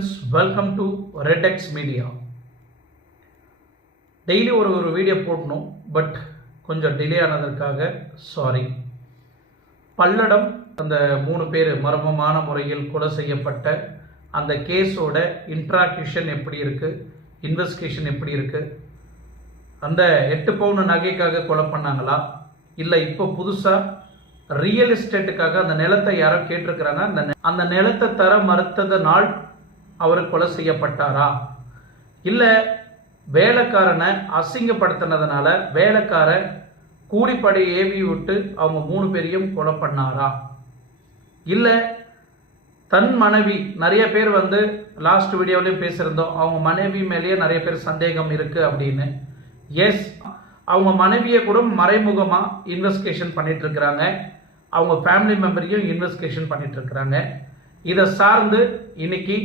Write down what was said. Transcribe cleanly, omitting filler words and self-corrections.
Friends, welcome to Redex media. Daily ஒரு video போடணும், but கொஞ்சம் டிலே ஆனதற்காக சாரி. பல்லடம் அந்த 3 பேர் மர்மமான முறையில் கொலை செய்யப்பட்ட அந்த கேஸோட இன்ட்ராக்யூஷன் எப்படி இருக்குது, இன்வெஸ்டிகேஷன் எப்படி இருக்குது, அந்த 8 பவுன் நகைக்காக கொலை பண்ணாங்களா, இல்லை இப்போ புதுசாக ரியல் எஸ்டேட்டுக்காக அந்த நிலத்தை யாரோ கேட்டிருக்கிறாங்க, அந்த நிலத்தை தர மறுத்ததனால் அவர் கொலை செய்யப்பட்டாரா, இல்லை வேலைக்காரனை அசிங்கப்படுத்தினதுனால வேலைக்காரன் கூலிப்படை ஏவி விட்டு அவங்க 3 பேரையும் கொலை பண்ணாரா, இல்லை தன் மனைவி, நிறைய பேர் லாஸ்ட் வீடியோலையும் பேசியிருந்தோம், அவங்க மனைவி மேலேயே நிறைய பேர் சந்தேகம் இருக்குது அப்படின்னு. எஸ், அவங்க மனைவியை கூட மறைமுகமாக இன்வெஸ்டிகேஷன் பண்ணிட்டு இருக்கிறாங்க, அவங்க ஃபேமிலி மெம்பரையும் இன்வெஸ்டிகேஷன் பண்ணிட்டு இருக்கிறாங்க. இதை சார்ந்து இன்னைக்கு